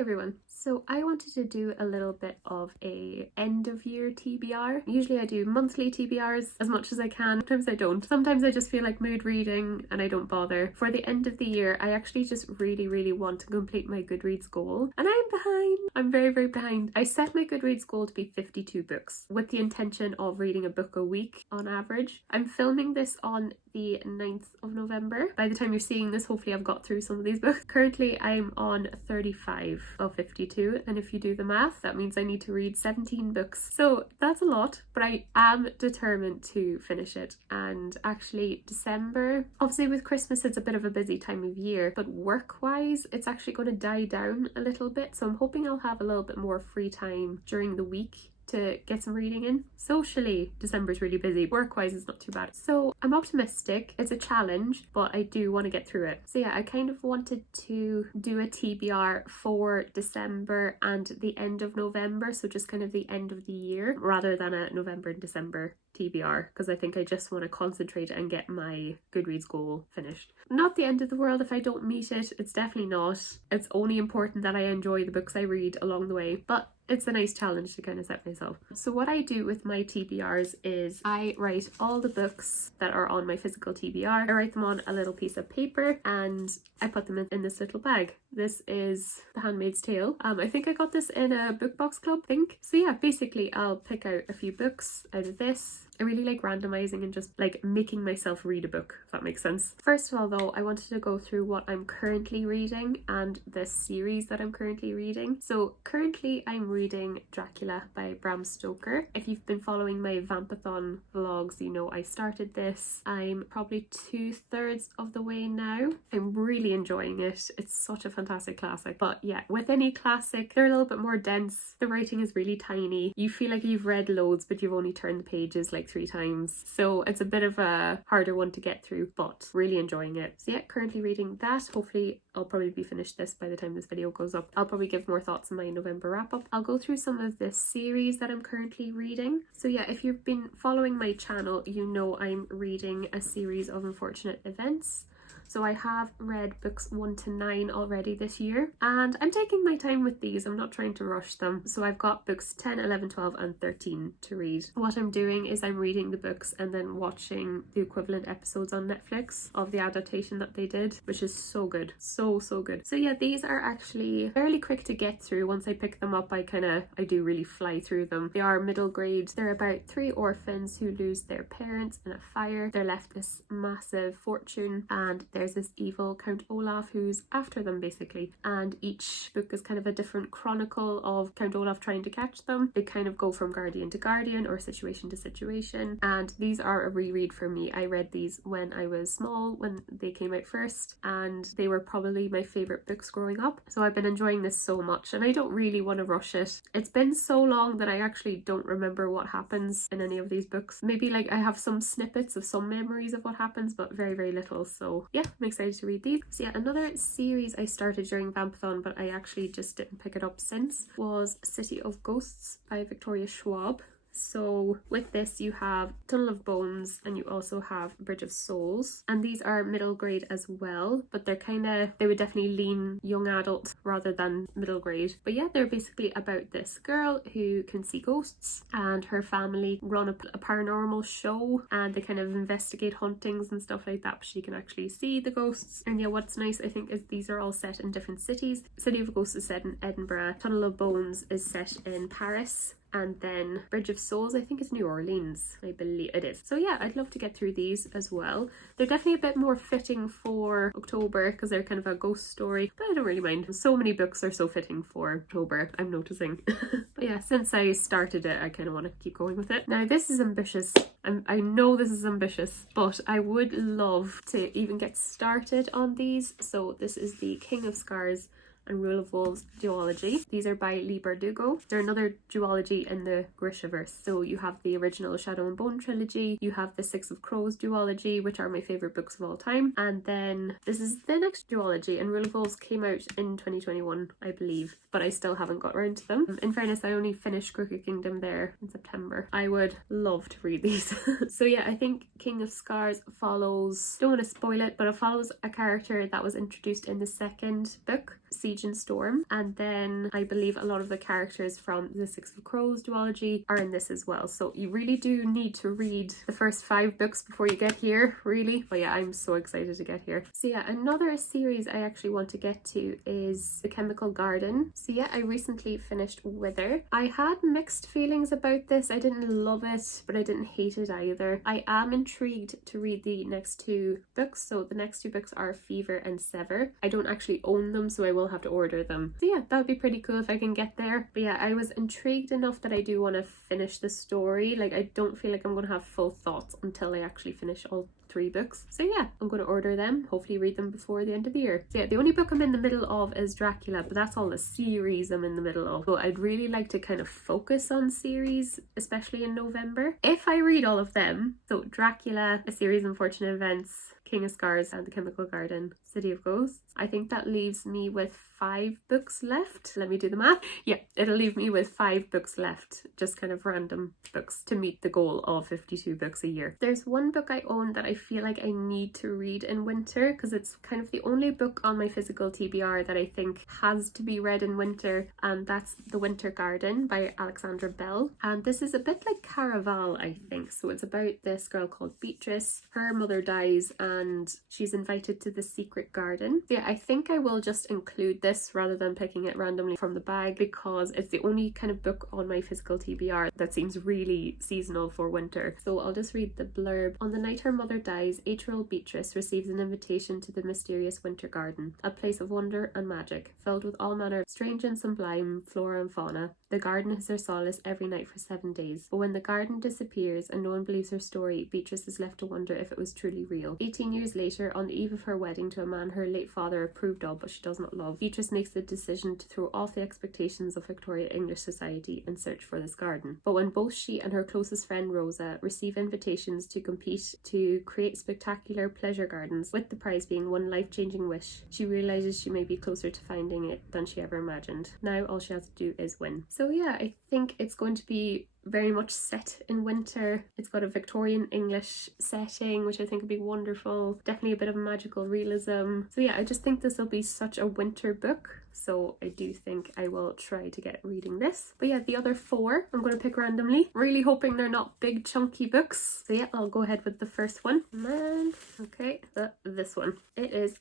everyone. So I wanted to do a little bit of a end of year TBR. Usually I do monthly TBRs as much as I can. Sometimes I don't. Sometimes I just feel like mood reading and I don't bother. For the end of the year, I actually just really want to complete my Goodreads goal. And I'm behind. I'm very behind. I set my Goodreads goal to be 52 books with the intention of reading a book a week on average. I'm filming this on the 9th of November. By the time you're seeing this, hopefully I've got through some of these books. Currently I'm on 35 of 52, and if you do the math, that means I need to read 17 books. So that's a lot, but I am determined to finish it. And actually December, obviously with Christmas it's a bit of a busy time of year, but work-wise it's actually going to die down a little bit. So I'm hoping I'll have a little bit more free time during the week to get some reading in. Socially, December's really busy. Work-wise, it's not too bad. So I'm optimistic. It's a challenge, but I do want to get through it. So yeah, I kind of wanted to do a TBR for December and the end of November. So just kind of the end of the year rather than a November and December TBR, because I think I just want to concentrate and get my Goodreads goal finished. Not the end of the world if I don't meet it. It's definitely not. It's only important that I enjoy the books I read along the way, but it's a nice challenge to kind of set myself. So what I do with my TBRs is I write all the books that are on my physical TBR. I write them on a little piece of paper and I put them in this little bag. This is The Handmaid's Tale. I think I got this in a book box club thing. So yeah, basically I'll pick out a few books out of this. I really like randomizing and just like making myself read a book, if that makes sense. First of all though, I wanted to go through what I'm currently reading and the series that I'm currently reading. So currently I'm reading Dracula by Bram Stoker. If you've been following my Vampathon vlogs, you know I started this. I'm probably 2/3 of the way now. I'm really enjoying it. It's such a fantastic classic. But yeah, with any classic, they're a little bit more dense. The writing is really tiny. You feel like you've read loads, but you've only turned the pages like 3 times. So it's a bit of a harder one to get through, but really enjoying it. So yeah, currently reading that. Hopefully I'll probably be finished this by the time this video goes up. I'll probably give more thoughts in my November wrap up. I'll go through some of the series that I'm currently reading. So yeah, if you've been following my channel, you know I'm reading a series of Unfortunate Events. So I have read books 1 to 9 already this year, and I'm taking my time with these. I'm not trying to rush them. So I've got books 10, 11, 12 and 13 to read. What I'm doing is I'm reading the books and then watching the equivalent episodes on Netflix of the adaptation that they did, which is so good. So good. So yeah, these are actually fairly quick to get through. Once I pick them up, I do really fly through them. They are middle grade. They're about 3 orphans who lose their parents in a fire. They're left this massive fortune, and there's this evil Count Olaf who's after them basically, and each book is kind of a different chronicle of Count Olaf trying to catch them. They kind of go from guardian to guardian or situation to situation, and these are a reread for me. I read these when I was small, when they came out first, and they were probably my favorite books growing up. So I've been enjoying this so much, and I don't really want to rush it. It's been so long that I actually don't remember what happens in any of these books. Maybe like I have some snippets of some memories of what happens, but very little. So yeah, I'm excited to read these. So yeah, another series I started during Vampathon, but I actually just didn't pick it up since, was City of Ghosts by Victoria Schwab. So with this you have Tunnel of Bones and you also have Bridge of Souls, and these are middle grade as well, but they would definitely lean young adult rather than middle grade. But yeah, they're basically about this girl who can see ghosts, and her family run a paranormal show and they kind of investigate hauntings and stuff like that, but she can actually see the ghosts. And yeah, what's nice I think is these are all set in different cities. City of Ghosts is set in Edinburgh, Tunnel of Bones is set in Paris, and then Bridge of Souls I think is New Orleans, I believe it is. So yeah, I'd love to get through these as well. They're definitely a bit more fitting for October because they're kind of a ghost story, but I don't really mind. So many books are so fitting for October, I'm noticing. But yeah, since I started it, I kind of want to keep going with it. Now this is ambitious. I know this is ambitious, but I would love to even get started on these. So this is the King of Scars and Rule of Wolves duology. These are by Leigh Bardugo. They're another duology in the Grishaverse. So you have the original Shadow and Bone trilogy, you have the Six of Crows duology, which are my favourite books of all time, and then this is the next duology, and Rule of Wolves came out in 2021 I believe, but I still haven't got around to them. In fairness, I only finished Crooked Kingdom there in September. I would love to read these. So yeah, I think King of Scars follows, don't want to spoil it, but it follows a character that was introduced in the second book, Siege Contagion Storm, and then I believe a lot of the characters from the Six of Crows duology are in this as well. So you really do need to read the first 5 books before you get here, really. But yeah, I'm so excited to get here. So yeah, another series I actually want to get to is The Chemical Garden. So yeah, I recently finished Wither. I had mixed feelings about this. I didn't love it, but I didn't hate it either. I am intrigued to read the next 2 books. So the next 2 books are Fever and Sever. I don't actually own them, so I will have to order them. So yeah, that would be pretty cool if I can get there. But yeah, I was intrigued enough that I do want to finish the story. Like, I don't feel like I'm going to have full thoughts until I actually finish all 3 books. So yeah, I'm going to order them, hopefully read them before the end of the year. So yeah, the only book I'm in the middle of is Dracula, but that's all the series I'm in the middle of. So I'd really like to kind of focus on series, especially in November. If I read all of them, so Dracula, A Series of Unfortunate Events, King of Scars, and The Chemical Garden, City of Ghosts, I think that leaves me with 5 books left. Let me do the math. Yeah, it'll leave me with 5 books left, just kind of random books to meet the goal of 52 books a year. There's one book I own that I feel like I need to read in winter because it's kind of the only book on my physical TBR that I think has to be read in winter, and that's The Winter Garden by Alexandra Bell. And this is a bit like Caraval, I think. So it's about this girl called Beatrice. Her mother dies and she's invited to the secret garden. Yeah, I think I will just include this rather than picking it randomly from the bag because it's the only kind of book on my physical TBR that seems really seasonal for winter. So I'll just read the blurb. On the night her mother dies, 8-year-old Beatrice receives an invitation to the mysterious Winter Garden, a place of wonder and magic, filled with all manner of strange and sublime flora and fauna. The garden is her solace every night for 7 days. But when the garden disappears and no one believes her story, Beatrice is left to wonder if it was truly real. 18 years later, on the eve of her wedding to a man her late father approved of but she does not love, Beatrice makes the decision to throw off the expectations of Victorian English society and search for this garden. But when both she and her closest friend Rosa receive invitations to compete to create spectacular pleasure gardens, with the prize being one life-changing wish, she realises she may be closer to finding it than she ever imagined. Now all she has to do is win. So yeah, I think it's going to be very much set in winter. It's got a Victorian English setting, which I think would be wonderful. Definitely a bit of magical realism. So yeah, I just think this will be such a winter book. So I do think I will try to get reading this. But yeah, the other 4 I'm going to pick randomly. Really hoping they're not big chunky books. So yeah, I'll go ahead with the first one. Okay, this one. It is,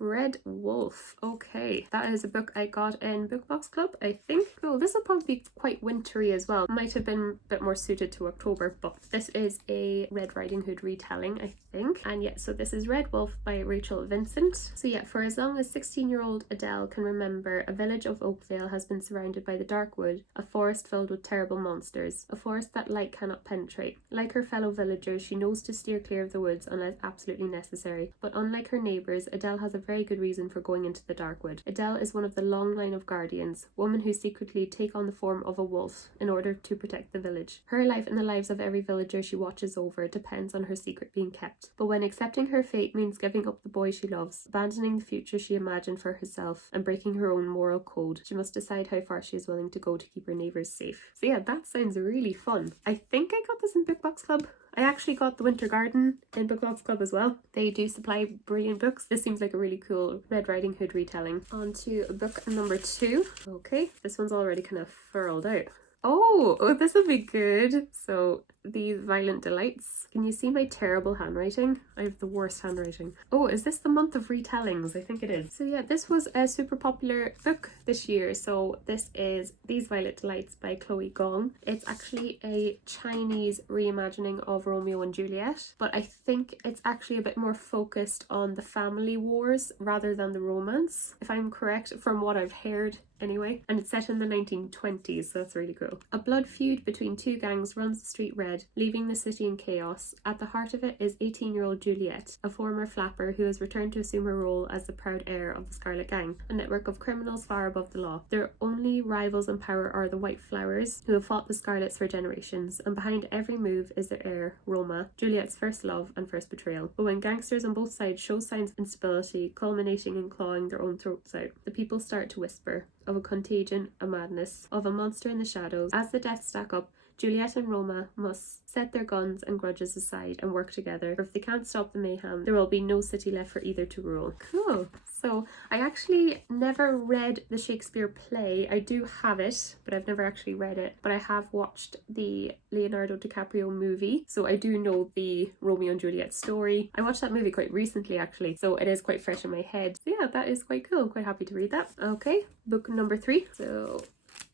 Red Wolf. Okay, that is a book I got in Book Box Club, I think. Oh, this will probably be quite wintry as well. Might have been a bit more suited to October, but this is a Red Riding Hood retelling, I think. And yeah, so this is Red Wolf by Rachel Vincent. So yeah, for as long as 16-year-old Adele can remember, a village of Oakvale has been surrounded by the dark wood, a forest filled with terrible monsters, a forest that light cannot penetrate. Like her fellow villagers, she knows to steer clear of the woods unless absolutely necessary. But unlike her neighbours, Adele has a very good reason for going into the dark wood. Adele is one of the long line of guardians, women who secretly take on the form of a wolf in order to protect the village. Her life and the lives of every villager she watches over depends on her secret being kept. But when accepting her fate means giving up the boy she loves, abandoning the future she imagined for herself, and breaking her own moral code, she must decide how far she is willing to go to keep her neighbours safe. So yeah, that sounds really fun. I think I got this in Book Box Club. I actually got The Winter Garden in Book Box Club as well. They do supply brilliant books. This seems like a really cool Red Riding Hood retelling. On to book number 2. Okay, this one's already kind of furled out. Oh, this will be good. So These Violent Delights. Can you see my terrible handwriting? I have the worst handwriting. Oh, is this the month of retellings? I think it is. So yeah, this was a super popular book this year. So this is These Violet Delights by Chloe Gong. It's actually a Chinese reimagining of Romeo and Juliet, but I think it's actually a bit more focused on the family wars rather than the romance, if I'm correct from what I've heard anyway. And it's set in the 1920s, so that's really cool. A blood feud between two gangs runs the street red, leaving the city in chaos. At the heart of it is 18-year-old Juliet, a former flapper who has returned to assume her role as the proud heir of the Scarlet Gang, a network of criminals far above the law. Their only rivals in power are the White Flowers, who have fought the Scarlets for generations, and behind every move is their heir, Roma, Juliet's first love and first betrayal. But when gangsters on both sides show signs of instability, culminating in clawing their own throats out, the people start to whisper of a contagion, a madness, of a monster in the shadows. As the deaths stack up, Juliet and Roma must set their guns and grudges aside and work together, for if they can't stop the mayhem, there will be no city left for either to rule. Cool. So I actually never read the Shakespeare play. I do have it, but I've never actually read it. But I have watched the Leonardo DiCaprio movie, so I do know the Romeo and Juliet story. I watched that movie quite recently actually, so it is quite fresh in my head. So yeah, that is quite cool. I'm quite happy to read that. Okay, book number 3. So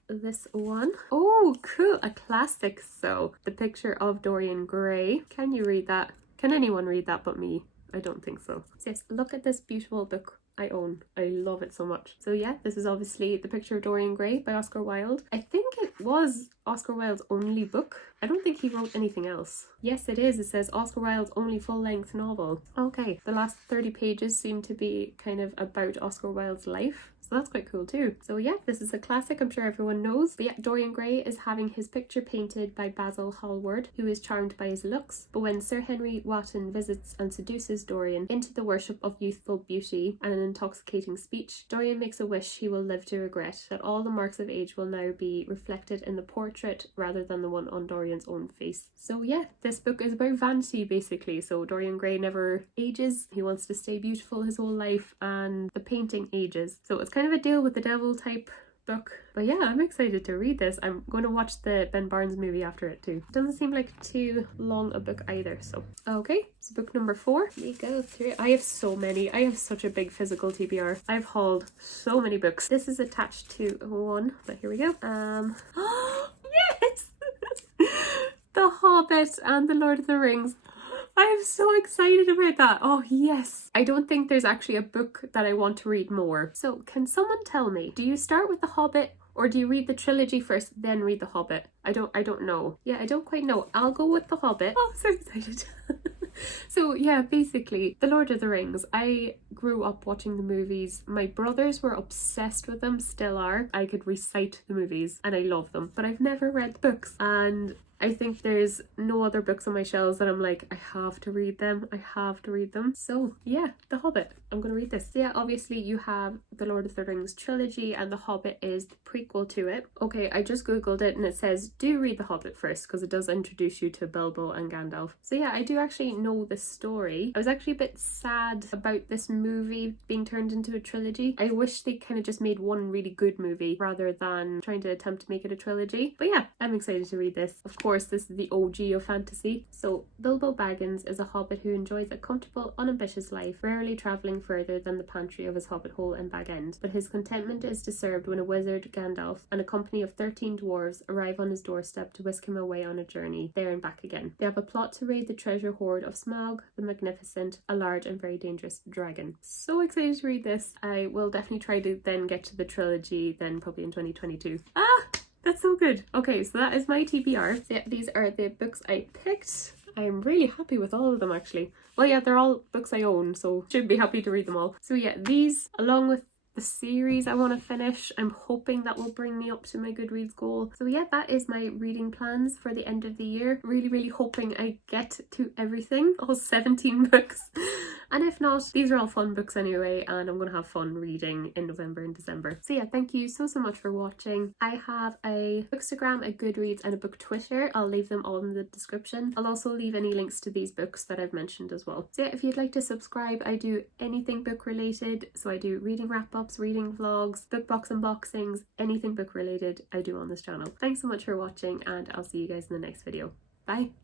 this one. Oh, cool. A classic. So The Picture of Dorian Gray. Can you read that? Can anyone read that but me? I don't think so. So yes, look at this beautiful book I own. I love it so much. So yeah, this is obviously The Picture of Dorian Gray by Oscar Wilde. I think it was Oscar Wilde's only book. I don't think he wrote anything else. Yes, it is. It says Oscar Wilde's only full-length novel. Okay, the last 30 pages seem to be kind of about Oscar Wilde's life. So that's quite cool too. So yeah, this is a classic, I'm sure everyone knows. But yeah, Dorian Gray is having his picture painted by Basil Hallward, who is charmed by his looks. But when Sir Henry Wotton visits and seduces Dorian into the worship of youthful beauty and an intoxicating speech, Dorian makes a wish he will live to regret, that all the marks of age will now be reflected in the portrait rather than the one on Dorian's own face. So yeah, this book is about vanity basically. So Dorian Gray never ages. He wants to stay beautiful his whole life, and the painting ages. So it's kind of a deal with the devil type book. But yeah, I'm excited to read this. I'm going to watch the Ben Barnes movie after it too. Doesn't seem like too long a book either. So okay, so book number 4. Let me go through it. I have so many. I have such a big physical TBR. I've hauled so many books. This is attached to one, but here we go. Yes! The Hobbit and The Lord of the Rings. I am so excited about that. Oh yes. I don't think there's actually a book that I want to read more. So can someone tell me, do you start with The Hobbit or do you read the trilogy first, then read The Hobbit? I don't know. Yeah, I don't quite know. I'll go with The Hobbit. Oh, so excited. So yeah, basically, The Lord of the Rings. I grew up watching the movies. My brothers were obsessed with them, still are. I could recite the movies and I love them, but I've never read the books. And I think there's no other books on my shelves that I'm like, I have to read them. I have to read them. So yeah, The Hobbit. I'm going to read this. So yeah, obviously you have The Lord of the Rings trilogy and The Hobbit is the prequel to it. Okay, I just googled it and it says do read The Hobbit first because it does introduce you to Bilbo and Gandalf. So yeah, I do actually know the story. I was actually a bit sad about this movie being turned into a trilogy. I wish they kind of just made one really good movie rather than trying to attempt to make it a trilogy. But yeah, I'm excited to read this. Of course, this is the OG of fantasy. So Bilbo Baggins is a hobbit who enjoys a comfortable, unambitious life, rarely travelling further than the pantry of his hobbit hole in Bag End. But his contentment is disturbed when a wizard, Gandalf, and a company of 13 dwarves arrive on his doorstep to whisk him away on a journey, there and back again. They have a plot to raid the treasure hoard of Smaug the Magnificent, a large and very dangerous dragon. So excited to read this. I will definitely try to then get to the trilogy then probably in 2022. That's so good. Okay, so that is my TBR. So yeah, these are the books I picked. I'm really happy with all of them actually. Well yeah, they're all books I own, so should be happy to read them all. So yeah, these along with the series I want to finish, I'm hoping that will bring me up to my Goodreads goal. So yeah, that is my reading plans for the end of the year. Really hoping I get to everything, all 17 books. And if not, these are all fun books anyway, and I'm going to have fun reading in November and December. So yeah, thank you so much for watching. I have a Bookstagram, a Goodreads, and a book Twitter. I'll leave them all in the description. I'll also leave any links to these books that I've mentioned as well. So yeah, if you'd like to subscribe, I do anything book related. So I do reading wrap-ups, reading vlogs, book box unboxings, anything book related I do on this channel. Thanks so much for watching, and I'll see you guys in the next video. Bye!